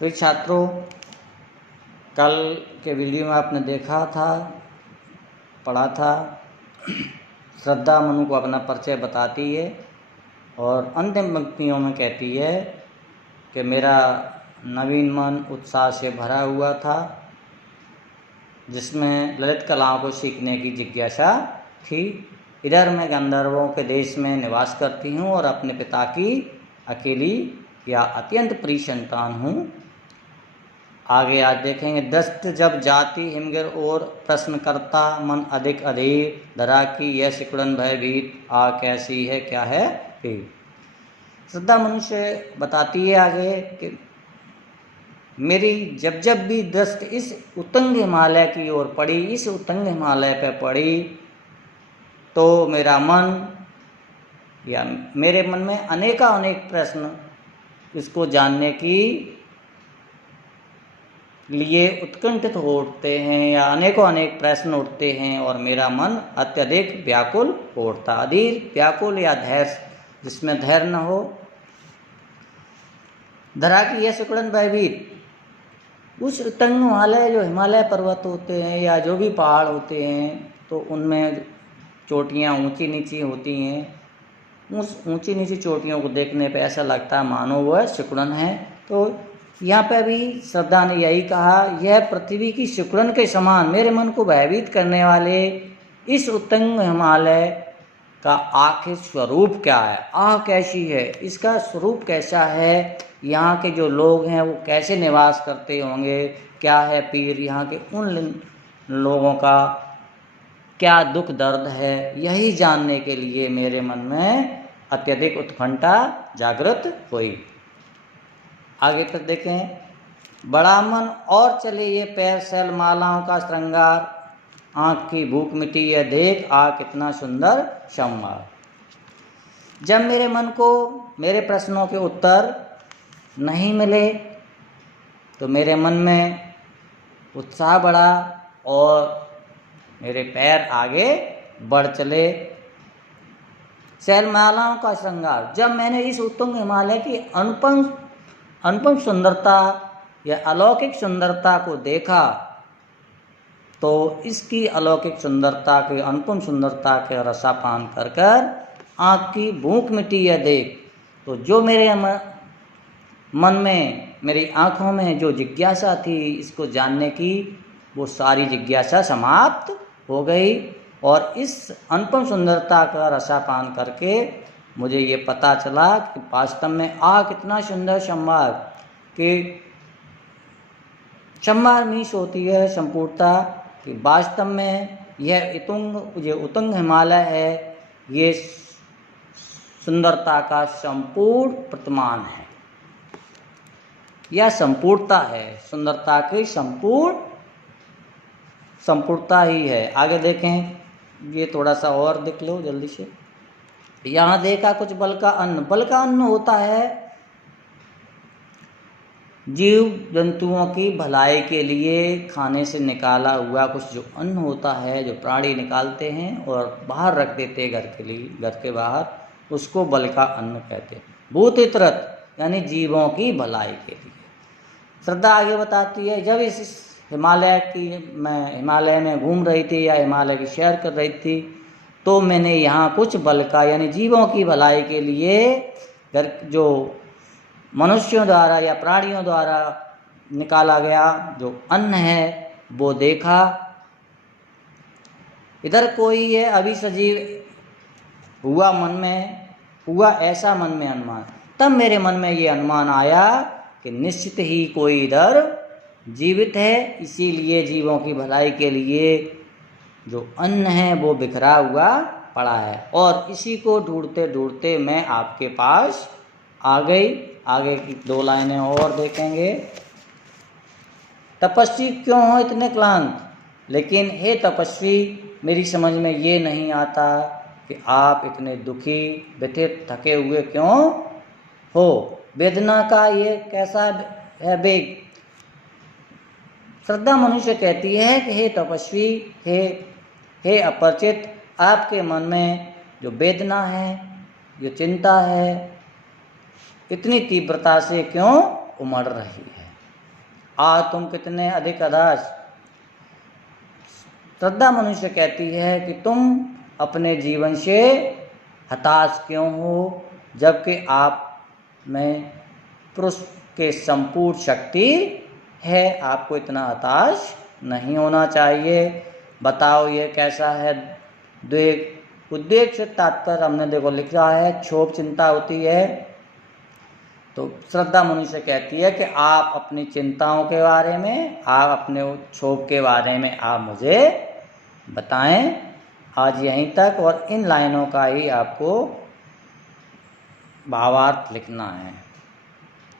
तो छात्रों, कल के वीडियो में आपने देखा था, पढ़ा था, श्रद्धा मनु को अपना परिचय बताती है और अंतिम पंक्तियों में कहती है कि मेरा नवीन मन उत्साह से भरा हुआ था, जिसमें ललित कलाओं को सीखने की जिज्ञासा थी। इधर मैं गंधर्वों के देश में निवास करती हूँ और अपने पिता की अकेली या अत्यंत प्रिय संतान हूँ। आगे आज देखेंगे, दृष्ट जब जाति हिमगिर और प्रश्न करता मन अधिक अधीर, धरा की यह सिकुड़न भयभीत, आ कैसी है क्या है फिर। श्रद्धा मनुष्य बताती है आगे कि मेरी जब जब भी दृष्टि इस उत्तुंग हिमालय की ओर पड़ी, इस उत्तुंग हिमालय पर पड़ी, तो मेरा मन या मेरे मन में अनेक प्रश्न इसको जानने की लिए उत्कंठित हो उठते हैं या अनेक प्रश्न उठते हैं और मेरा मन अत्यधिक व्याकुल हो उठता। अधीर, व्याकुल या धैर्य, जिसमें धैर्य न हो। धरा की यह सिकुड़न भयभीत, उस उत्तुंग हिमालय, जो हिमालय पर्वत होते हैं या जो भी पहाड़ होते हैं, तो उनमें चोटियाँ ऊंची नीची होती हैं। उस ऊंची नीची चोटियों को देखने पे ऐसा लगता है मानो वह सिकुड़न है। तो यहाँ पे भी श्रद्धा ने यही कहा, यह पृथ्वी की सिकुड़न के समान मेरे मन को भयभीत करने वाले इस उत्तुंग हिमालय का आखिर स्वरूप क्या है, आह कैसी है, इसका स्वरूप कैसा है, यहाँ के जो लोग हैं वो कैसे निवास करते होंगे, क्या है पीर यहाँ के उन लोगों का क्या दुख दर्द है, यही जानने के लिए मेरे मन में अत्यधिक उत्कंठा जागृत हुई। आगे फिर देखें, बड़ा मन और चले ये पैर शैल मालाओं का श्रृंगार, आँख की भूख मिटी यह देख, आ कितना सुंदर संवार। जब मेरे मन को मेरे प्रश्नों के उत्तर नहीं मिले तो मेरे मन में उत्साह बढ़ा और मेरे पैर आगे बढ़ चले। शैलमालाओं का श्रृंगार, जब मैंने इस उत्तुंग हिमालय की अनुपम सुंदरता या अलौकिक सुंदरता को देखा, तो इसकी अलौकिक सुंदरता के, अनुपम सुंदरता के रसापान कर कर आँख की भूख मिटी यह देख, तो जो मेरे मन में, मेरी आँखों में जो जिज्ञासा थी इसको जानने की, वो सारी जिज्ञासा समाप्त हो गई। और इस अनुपम सुंदरता का रसापान करके मुझे ये पता चला कि वास्तव में कितना सुंदर संवार, कि संवार मीन्स होती है संपूर्णता, कि वास्तव में यह उत्तुंग हिमालय है, ये सुंदरता का संपूर्ण प्रतिमान है या संपूर्णता है, सुंदरता की संपूर्णता ही है। आगे देखें, ये थोड़ा सा और देख लो जल्दी से। यहाँ देखा कुछ बल का अन्न, बल का अन्न होता है जीव जंतुओं की भलाई के लिए खाने से निकाला हुआ कुछ जो अन्न होता है, जो प्राणी निकालते हैं और बाहर रख देते हैं घर के लिए, घर के बाहर, उसको बल का अन्न कहते हैं। भूत हितरत यानी जीवों की भलाई के लिए। श्रद्धा आगे बताती है, जब इस हिमालय में घूम रही थी या हिमालय की सैर कर रही थी, तो मैंने यहाँ कुछ बल का यानी जीवों की भलाई के लिए जो मनुष्यों द्वारा या प्राणियों द्वारा निकाला गया जो अन्न है वो देखा। इधर कोई है अभी सजीव हुआ ऐसा मन में अनुमान, तब मेरे मन में ये अनुमान आया कि निश्चित ही कोई इधर जीवित है, इसीलिए जीवों की भलाई के लिए जो अन्न है वो बिखरा हुआ पड़ा है। और इसी को ढूंढते ढूंढते मैं आपके पास आ गई। आगे की 2 लाइनें और देखेंगे। तपस्वी क्यों हो इतने क्लांत, लेकिन हे तपस्वी मेरी समझ में ये नहीं आता कि आप इतने दुखी, व्यथित, थके हुए क्यों हो। वेदना का ये कैसा है वेग। श्रद्धा मनुष्य कहती है कि हे तपस्वी, हे अपरिचित, आपके मन में जो वेदना है, जो चिंता है, इतनी तीव्रता से क्यों उमड़ रही है। आज तुम कितने अधिक हताश। श्रद्धा मनुष्य कहती है कि तुम अपने जीवन से हताश क्यों हो, जबकि आप में पुरुष के संपूर्ण शक्ति है। आपको इतना हताश नहीं होना चाहिए। बताओ ये कैसा है द्वेग। उद्वेग से तात्पर्य हमने देखो लिखा है क्षोभ चिंता होती है। तो श्रद्धा मनुष्य कहती है कि आप अपनी चिंताओं के बारे में, आप अपने क्षोभ के बारे में आप मुझे बताएं। आज यहीं तक, और इन लाइनों का ही आपको भावार्थ लिखना है।